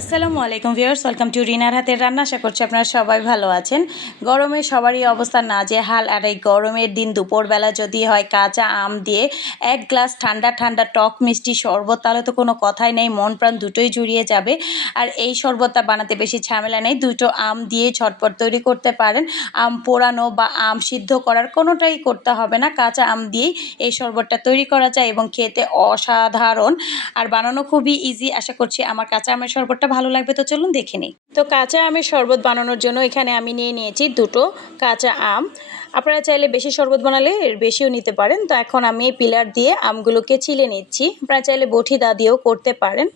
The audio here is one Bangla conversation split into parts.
আসসালামু আলাইকুম ভিউয়ার্স, ওয়েলকাম টু রিনার হাতের রান্না। আশা করছি আপনারা সবাই ভালো আছেন। গরমে সবারই অবস্থা না যে হাল আর এই গরমের দিন দুপুরবেলা যদি হয় কাঁচা আম দিয়ে এক গ্লাস ঠান্ডা ঠান্ডা টক মিষ্টি শরবত, তাহলে তো কোনো কথাই নেই, মন প্রাণ দুটোই জুড়িয়ে যাবে। আর এই শরবতটা বানাতে বেশি ঝামেলা নেই, দুটো আম দিয়ে ঝটপট তৈরি করতে পারেন। আম পোড়ানো বা আম সিদ্ধ করার কোনোটাই করতে হবে না, কাঁচা আম দিয়েই এই শরবতটা তৈরি করা যায় এবং খেতে অসাধারণ। আর বানানো খুবই ইজি আশা করছি আমার কাঁচা আমের শরবতটা ভালো লাগবে তো চলুন দেখে নিই। তো কাঁচা আমের শরবত বানানোর জন্য এখানে আমি নিয়ে নিয়েছি দুটো কাঁচা আম। আপনারা চাইলে বেশি শরবত বানালে এর বেশিও নিতে পারেন। তো এখন আমি এই পিলার দিয়ে আমগুলোকে ছিলে নিচ্ছি। আপনারা চাইলে বটি দা দিয়েও করতে পারেন।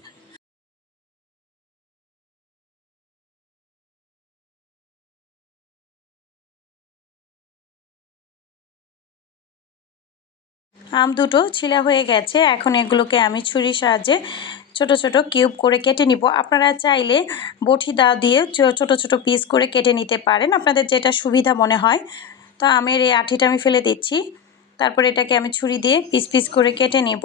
আম দুটো ছিলা হয়ে গেছে। এখন এগুলোকে আমি ছুরির সাহায্যে ছোট ছোট কিউব করে কেটে নিব। আপনারা চাইলে বটি দা দিয়ে ছোট ছোট পিস করে কেটে নিতে পারেন। আপনাদের যেটা সুবিধা মনে হয়। তো আমের এই আঠিটা আমি ফেলে দিচ্ছি। তারপর এটাকে আমি ছুরি দিয়ে পিস পিস করে কেটে নেব।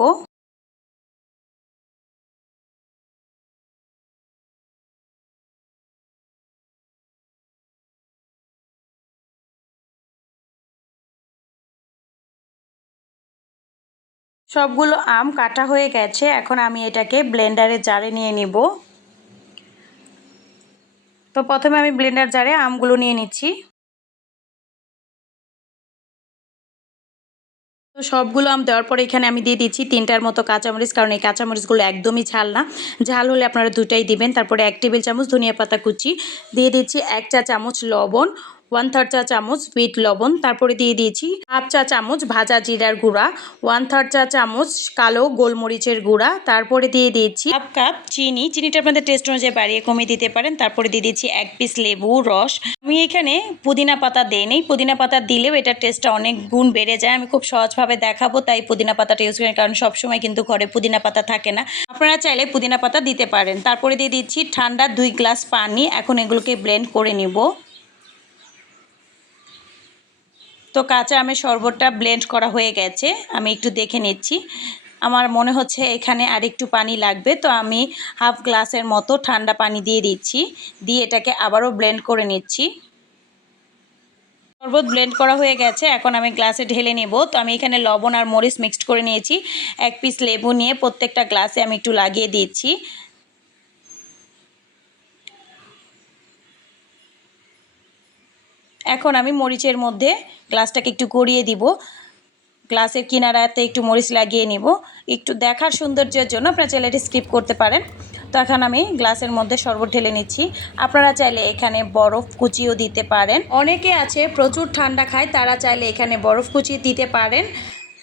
সবগুলো আম কাটা হয়ে গেছে। এখন আমি এটাকে ব্লেন্ডারে জারে নিয়ে নিব। তো প্রথমে আমি ব্লেন্ডার জারে আমগুলো নিয়ে নিচ্ছি। তো সবগুলো আম দেওয়ার পরে এখানে আমি দিয়ে দিচ্ছি তিনটার মতো কাঁচামরিচ, কারণ এই কাঁচামরিচগুলো একদমই ঝাল না। ঝাল হলে আপনারা দুটাই দিবেন। তারপরে এক টেবিল চামচ ধনিয়া পাতা কুচি, দিয়ে দিচ্ছি এক চা চামচ লবণ ওয়ান থার্ড চা চামচ বিট লবণ, তারপরে দিয়ে দিয়েছি হাফ চা চামচ ভাজা জিরার গুঁড়া ওয়ান থার্ড চা চামচ কালো গোলমরিচের গুঁড়া, তারপরে দিয়ে দিয়েছি হাফ কাপ চিনি। চিনিটা আপনাদের টেস্ট অনুযায়ী বাড়িয়ে কমিয়ে দিতে পারেন। তারপরে দিয়ে দিচ্ছি এক পিস লেবু রস। আমি এখানে পুদিনা পাতা দিই নেই। পুদিনা পাতা দিলেও এটার টেস্টটা অনেক গুণ বেড়ে যায়। আমি খুব সহজভাবে দেখাবো, তাই পুদিনা পাতাটা ইউজ করি, কারণ সবসময় কিন্তু ঘরে পুদিনা পাতা থাকে না। আপনারা চাইলে পুদিনা পাতা দিতে পারেন। তারপরে দিয়ে দিচ্ছি ঠান্ডা দুই গ্লাস পানি। এখন এগুলোকে ব্লেন্ড করে নিব। তো কাঁচা আমের শরবতটা ব্লেন্ড করা হয়ে গেছে, আমি একটু দেখে নিচ্ছি। আমার মনে হচ্ছে এখানে আর একটু পানি লাগবে, তো আমি হাফ গ্লাসের মতো ঠান্ডা পানি দিয়ে দিচ্ছি, দিয়ে এটাকে আবারও ব্লেন্ড করে নিচ্ছি। শরবত ব্লেন্ড করা হয়ে গেছে, এখন আমি গ্লাসে ঢেলে নেব। তো আমি এখানে লবণ আর মরিচ মিক্সড করে নিয়েছি, এক পিস লেবু নিয়ে প্রত্যেকটা গ্লাসে আমি একটু লাগিয়ে দিচ্ছি। এখন আমি মরিচের মধ্যে গ্লাসটাকে একটু গড়িয়ে দিব। গ্লাসের কিনারাতে একটু মরিচ লাগিয়ে নিব। একটু দেখার সৌন্দর্যের জন্য আপনারা চাইলে এটি স্কিপ করতে পারেন। তো এখন আমি গ্লাসের মধ্যে শরবত ঢেলে নিচ্ছি। আপনারা চাইলে এখানে বরফ কুচিও দিতে পারেন। অনেকে আছে প্রচুর ঠান্ডা খায়, তারা চাইলে এখানে বরফ কুচি দিতে পারেন।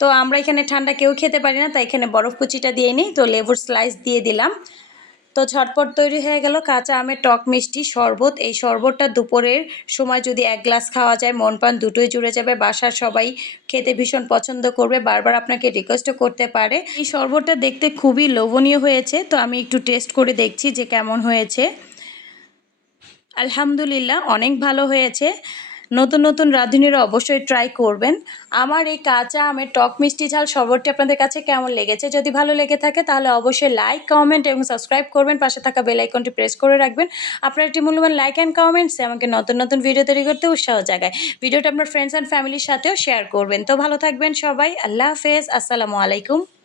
তো আমরা এখানে ঠান্ডা কেউ খেতে পারি না, তাই এখানে বরফ কুচিটা দিয়ে নিই। তো লেবুর স্লাইস দিয়ে দিলাম। তো ঝটপট তৈরি হয়ে গেল কাঁচা আমের টক মিষ্টি শরবত। এই শরবতটা দুপুরের সময় যদি এক গ্লাস খাওয়া যায়, মন প্রাণ দুটোই জুড়ে যাবে, বাসার সবাই খেতে ভীষণ পছন্দ করবে, বারবার আপনাকে রিকোয়েস্টও করতে পারে। এই শরবতটা দেখতে খুবই লোভনীয় হয়েছে, তো আমি একটু টেস্ট করে দেখছি যে কেমন হয়েছে। আলহামদুলিল্লাহ, অনেক ভালো হয়েছে। নতুন নতুন রাঁধুনিরা অবশ্যই ট্রাই করবেন। আমার এই কাঁচা আমের টক মিষ্টি ঝাল সবরটি আপনাদের কাছে কেমন লেগেছে? যদি ভালো লেগে থাকে তাহলে অবশ্যই লাইক কমেন্ট এবং সাবস্ক্রাইব করবেন। পাশে থাকা বেল আইকনটি প্রেস করে রাখবেন। আপনার একটি মূল্যবান লাইক অ্যান্ড কমেন্টসে আমাকে নতুন নতুন ভিডিও তৈরি করতে উৎসাহ জাগায়। ভিডিওটা আপনার ফ্রেন্ডস অ্যান্ড ফ্যামিলির সাথেও শেয়ার করবেন। তো ভালো থাকবেন সবাই। আল্লাহ হাফেজ। আসসালামু আলাইকুম।